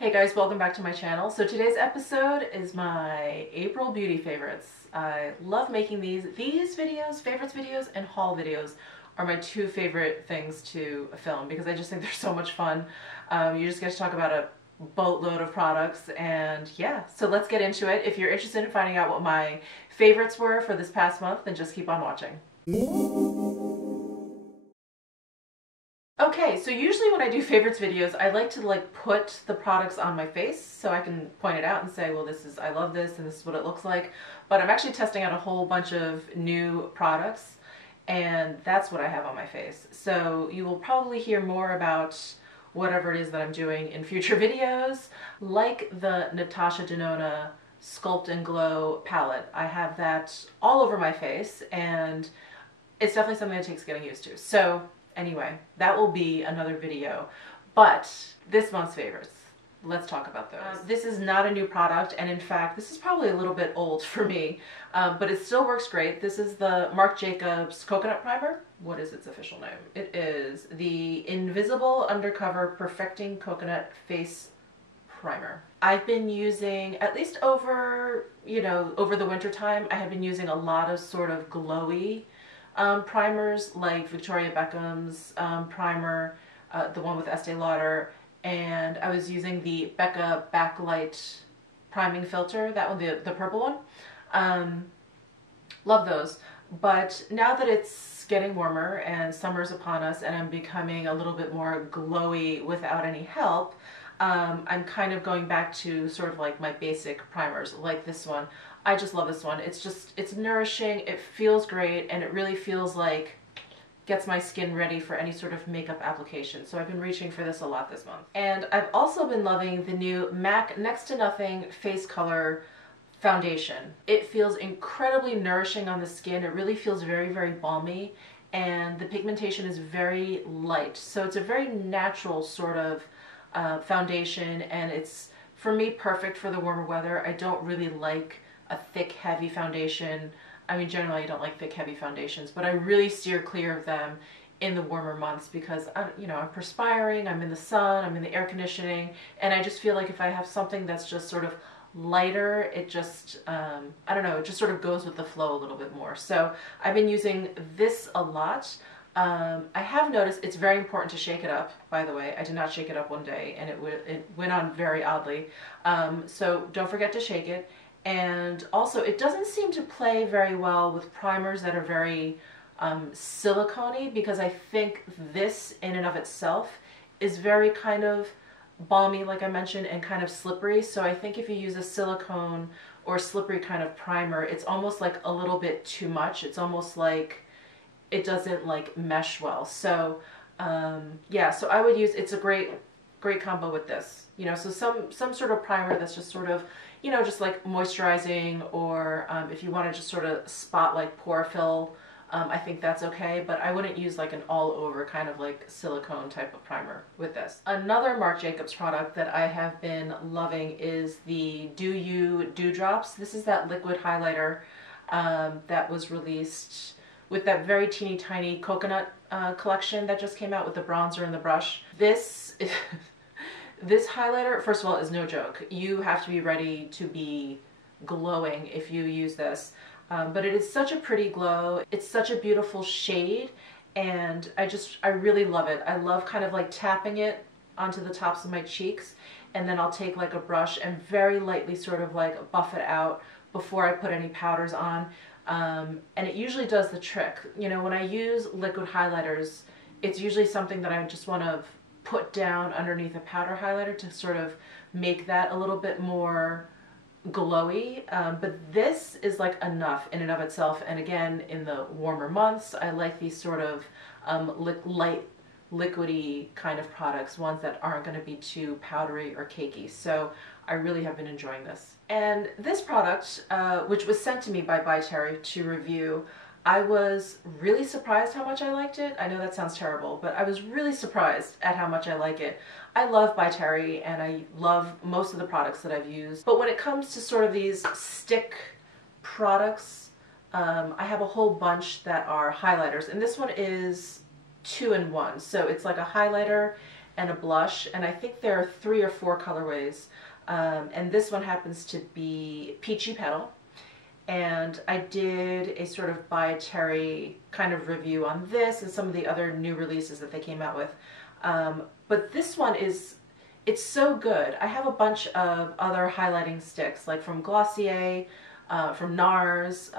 Hey guys, welcome back to my channel. So today's episode is my April beauty favorites. I love making these videos, favorites videos, and haul videos are my two favorite things to film because I just think they're so much fun. You just get to talk about a boatload of products, and yeah, so let's get into it. If you're interested in finding out what my favorites were for this past month, then just keep on watching. Okay, so usually when I do favorites videos, I like to put the products on my face so I can point it out and say, well, I love this and this is what it looks like. But I'm actually testing out a whole bunch of new products, and that's what I have on my face. So you will probably hear more about whatever it is that I'm doing in future videos, like the Natasha Denona Sculpt and Glow palette. I have that all over my face, and it's definitely something that takes getting used to. So anyway, that will be another video. But this month's favorites, let's talk about those. This is not a new product, and in fact, this is probably a little bit old for me, but it still works great. This is the Marc Jacobs Coconut Primer. What is its official name? It is the Invisible Undercover Perfecting Coconut Face Primer. I've been using, at least over the winter time, I have been using a lot of sort of glowy primers, like Victoria Beckham's primer, the one with Estee Lauder, and I was using the Becca Backlight priming filter, that one, the purple one. Love those. But now that it's getting warmer and summer's upon us and I'm becoming a little bit more glowy without any help, I'm kind of going back to sort of like my basic primers, like this one. I just love this one. It's nourishing, it feels great, and it really feels like gets my skin ready for any sort of makeup application. So I've been reaching for this a lot this month. And I've also been loving the new MAC Next to Nothing Face Color Foundation. It feels incredibly nourishing on the skin. It really feels very, very balmy, and the pigmentation is very light. So it's a very natural sort of foundation, and it's, for me, perfect for the warmer weather. I don't really like a thick, heavy foundation. I mean, generally I don't like thick, heavy foundations, but I really steer clear of them in the warmer months because, I'm perspiring, I'm in the sun, I'm in the air conditioning, and I just feel like if I have something that's just sort of lighter, it just, I don't know, it just sort of goes with the flow a little bit more. So I've been using this a lot. I have noticed it's very important to shake it up, by the way. I did not shake it up one day, and it went on very oddly. So don't forget to shake it. And also, it doesn't seem to play very well with primers that are very silicone-y, because I think this in and of itself is very kind of balmy, like I mentioned, and kind of slippery. So I think if you use a silicone or slippery kind of primer, it's almost like a little bit too much. It's almost like it doesn't like mesh well. So yeah, so I would use, it's a great combo with this. So some sort of primer that's just sort of, just like moisturizing, or if you want to just sort of spot like pore fill, I think that's okay, but I wouldn't use like an all over kind of like silicone type of primer with this. Another Marc Jacobs product that I have been loving is the Do You Dewdrops. This is that liquid highlighter that was released with that very teeny tiny coconut collection that just came out with the bronzer and the brush. This highlighter, first of all, is no joke. You have to be ready to be glowing if you use this. But it is such a pretty glow. It's such a beautiful shade, and I really love it. I love kind of like tapping it onto the tops of my cheeks, and then I'll take like a brush and very lightly sort of like buff it out before I put any powders on. And it usually does the trick. When I use liquid highlighters, it's usually something that I just want to put down underneath a powder highlighter to sort of make that a little bit more glowy, but this is like enough in and of itself. And again, in the warmer months, I like these sort of light liquidy kind of products, ones that aren't going to be too powdery or cakey. So I really have been enjoying this. And this product, which was sent to me by By Terry to review, I was really surprised how much I liked it. I know that sounds terrible, but I was really surprised at how much I like it. I love By Terry, and I love most of the products that I've used. But when it comes to sort of these stick products, I have a whole bunch that are highlighters. And this one is 2-in-1. So it's like a highlighter and a blush, and I think there are 3 or 4 colorways. And this one happens to be Peachy Petal. And I did a sort of by Terry kind of review on this and some of the other new releases that they came out with. But this one it's so good. I have a bunch of other highlighting sticks, like from Glossier, from NARS.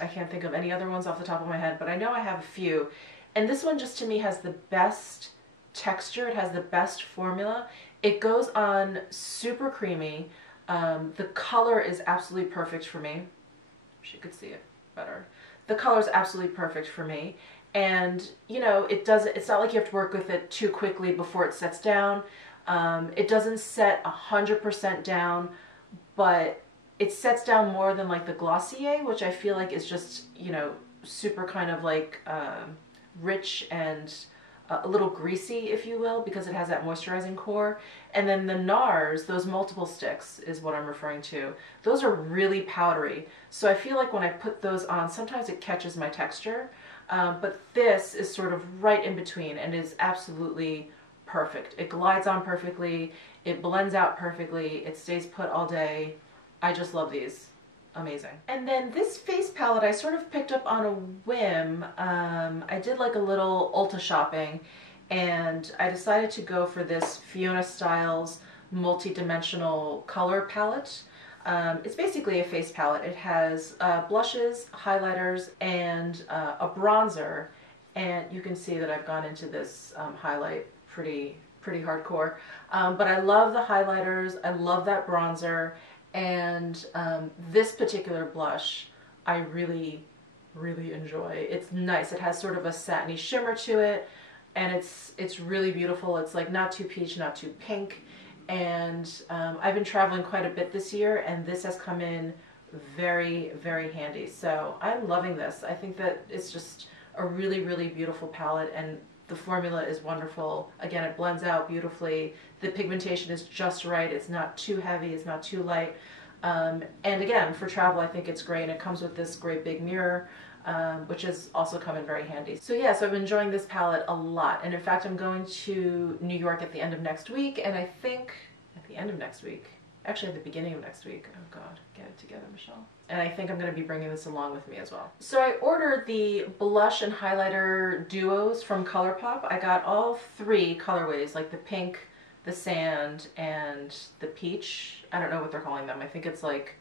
I can't think of any other ones off the top of my head, but I know I have a few. And this one just to me has the best texture. It has the best formula. It goes on super creamy. The color is absolutely perfect for me. Wish you could see it better. The color is absolutely perfect for me. And, you know, it's not like you have to work with it too quickly before it sets down. It doesn't set 100% down, but it sets down more than like the Glossier, which I feel like is just, you know, super kind of like rich and a little greasy, if you will, because it has that moisturizing core. And then the NARS, those multiple sticks is what I'm referring to. Those are really powdery. So I feel like when I put those on, sometimes it catches my texture. But this is sort of right in between and is absolutely perfect. It glides on perfectly. It blends out perfectly. It stays put all day. I just love these. Amazing. And then this face palette I sort of picked up on a whim. I did like a little Ulta shopping and I decided to go for this Fiona Styles multi-dimensional color palette. It's basically a face palette. It has blushes, highlighters, and a bronzer. And you can see that I've gone into this highlight pretty hardcore. But I love the highlighters. I love that bronzer. And this particular blush, I really enjoy. It's nice. It has sort of a satiny shimmer to it, and it's really beautiful. It's like not too peach, not too pink. And I've been traveling quite a bit this year, and this has come in very handy. So I'm loving this. I think that it's just a really beautiful palette, and the formula is wonderful. Again, it blends out beautifully. The pigmentation is just right. It's not too heavy. It's not too light. And again, for travel, I think it's great. And it comes with this great big mirror, which has also come in very handy. So yeah, so I'm enjoying this palette a lot. And in fact, I'm going to New York at the end of next week. And I think at the end of next week, actually at the beginning of next week. Oh God, get it together, Michelle. And I think I'm going to be bringing this along with me as well. So I ordered the blush and highlighter duos from Colourpop. I got all 3 colorways, like the pink, the sand, and the peach. I don't know what they're calling them. I think it's like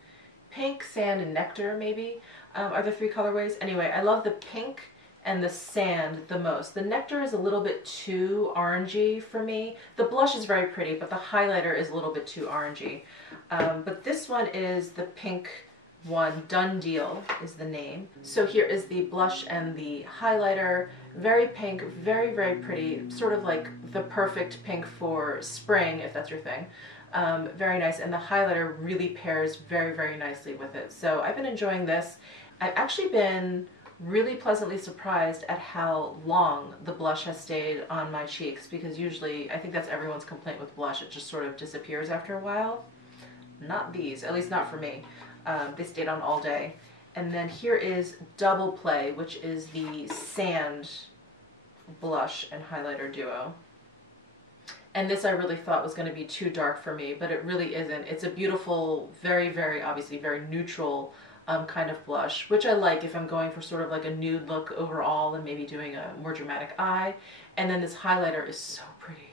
pink, sand, and nectar maybe are the 3 colorways. Anyway, I love the pink and the sand the most. The nectar is a little bit too orangey for me. The blush is very pretty, but the highlighter is a little bit too orangey. But this one is the pink one. Done Deal is the name. So here is the blush and the highlighter. Very pink, very pretty. Sort of like the perfect pink for spring, if that's your thing. Very nice, and the highlighter really pairs very nicely with it. So I've been enjoying this. I've actually been really pleasantly surprised at how long the blush has stayed on my cheeks, because usually, I think that's everyone's complaint with blush, it just sort of disappears after a while. Not these, at least not for me. They stayed on all day. And then here is Double Play, which is the sand blush and highlighter duo. And this I really thought was going to be too dark for me, but it really isn't. It's a beautiful, very obviously very neutral kind of blush, which I like if I'm going for sort of like a nude look overall and maybe doing a more dramatic eye. And then this highlighter is so pretty.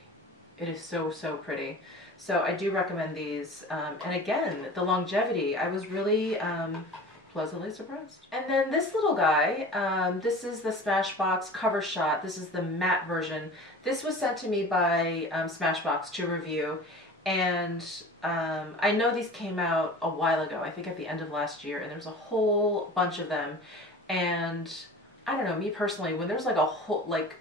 It is so pretty. So I do recommend these. And again, the longevity, I was really pleasantly surprised. And then this little guy, this is the Smashbox cover shot. This is the matte version. This was sent to me by Smashbox to review. And I know these came out a while ago, I think at the end of last year, and there's a whole bunch of them. And I don't know, me personally, when there's like a whole, like,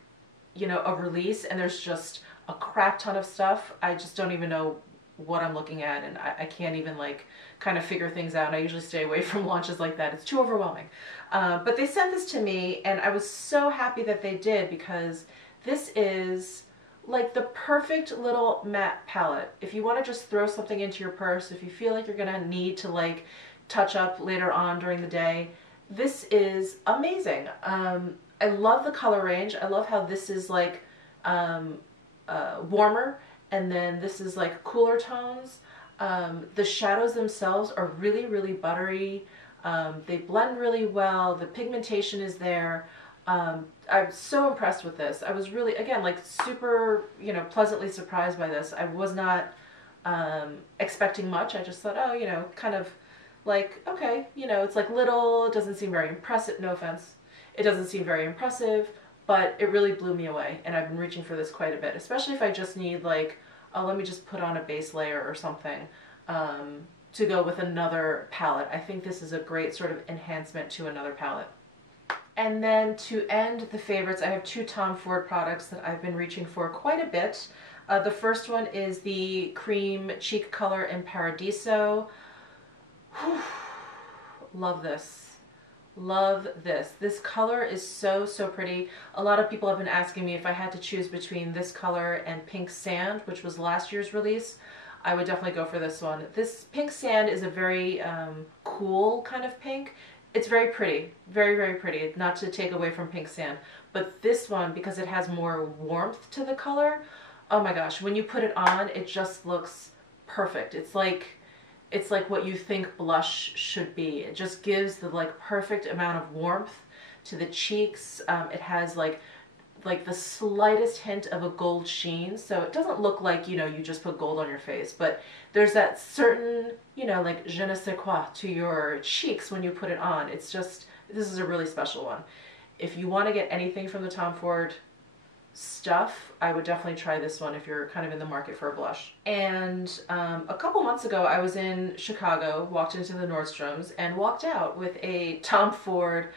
you know, a release and there's just a crap ton of stuff, I just don't even know what I'm looking at, and I can't even like kind of figure things out. I usually stay away from launches like that. It's too overwhelming. But they sent this to me and I was so happy that they did, because this is like the perfect little matte palette. If you want to just throw something into your purse, if you feel like you're gonna need to like touch up later on during the day, this is amazing. I love the color range. I love how this is like warmer, and then this is like cooler tones. The shadows themselves are really, really buttery. They blend really well. The pigmentation is there. I'm so impressed with this. I was really, again, like super, you know, pleasantly surprised by this. I was not expecting much. I just thought, oh, you know, kind of like, okay, you know, it's like little, it doesn't seem very impressive, no offense. It doesn't seem very impressive, but it really blew me away, and I've been reaching for this quite a bit, especially if I just need like, oh, let me just put on a base layer or something to go with another palette. I think this is a great sort of enhancement to another palette. And then to end the favorites, I have two Tom Ford products that I've been reaching for quite a bit. The first one is the Cream Cheek Color in Paradiso. Whew. Love this. Love this. This color is so, so pretty. A lot of people have been asking me if I had to choose between this color and Pink Sand, which was last year's release. I would definitely go for this one. This Pink Sand is a very cool kind of pink. It's very pretty. Very, very pretty. Not to take away from Pink Sand. But this one, because it has more warmth to the color, oh my gosh, when you put it on, it just looks perfect. It's like what you think blush should be. It just gives the like perfect amount of warmth to the cheeks. It has like the slightest hint of a gold sheen, so it doesn't look like, you know, you just put gold on your face, but there's that certain, you know, like je ne sais quoi to your cheeks when you put it on. It's just, this is a really special one. If you want to get anything from the Tom Ford stuff, I would definitely try this one if you're kind of in the market for a blush. And a couple months ago, I was in Chicago, walked into the Nordstrom's, and walked out with a Tom Ford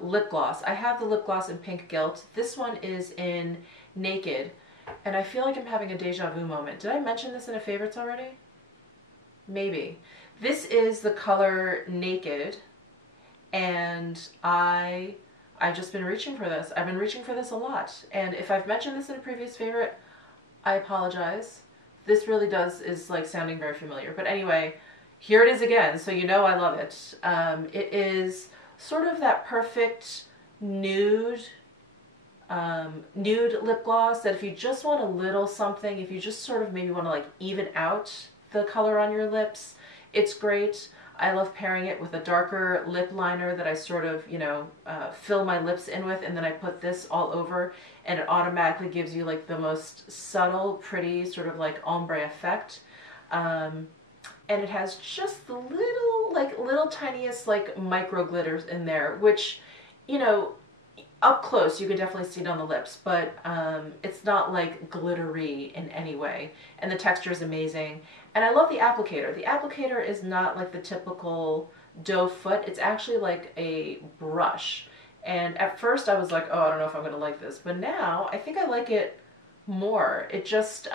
lip gloss. I have the lip gloss in Pink Gilt. This one is in Naked, and I feel like I'm having a deja vu moment. Did I mention this in a favorites already? Maybe. This is the color Naked, and I've just been reaching for this. I've been reaching for this a lot, and if I've mentioned this in a previous favorite, I apologize. This really is like sounding very familiar, but anyway, here it is again, so you know I love it. It is sort of that perfect nude lip gloss that if you just want a little something, if you just sort of maybe want to like even out the color on your lips, it's great. I love pairing it with a darker lip liner that I sort of, you know, fill my lips in with, and then I put this all over, and it automatically gives you like the most subtle, pretty sort of like ombre effect. And it has just the little tiniest like micro glitters in there, which, you know, up close you can definitely see it on the lips, but it's not like glittery in any way. And the texture is amazing. And I love the applicator. The applicator is not like the typical doe foot. It's actually like a brush. And at first I was like, oh, I don't know if I'm gonna like this, but now I think I like it more. It just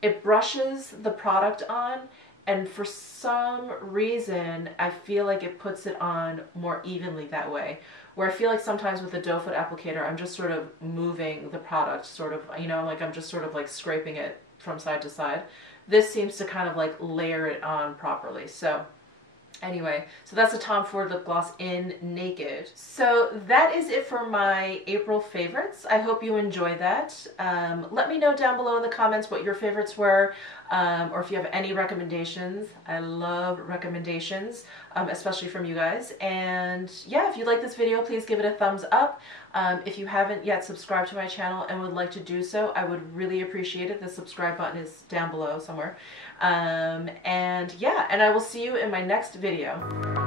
it brushes the product on, and for some reason, I feel like it puts it on more evenly that way. Where I feel like sometimes with the doe foot applicator, I'm just sort of moving the product, sort of, you know, like I'm just sort of like scraping it from side to side. This seems to kind of like layer it on properly. So anyway, so that's a Tom Ford lip gloss in Naked. So that is it for my April favorites. I hope you enjoyed that. Let me know down below in the comments what your favorites were, or if you have any recommendations. I love recommendations, especially from you guys. And yeah, if you like this video, please give it a thumbs up. If you haven't yet subscribed to my channel and would like to do so, I would really appreciate it. The subscribe button is down below somewhere. And yeah, and I will see you in my next video.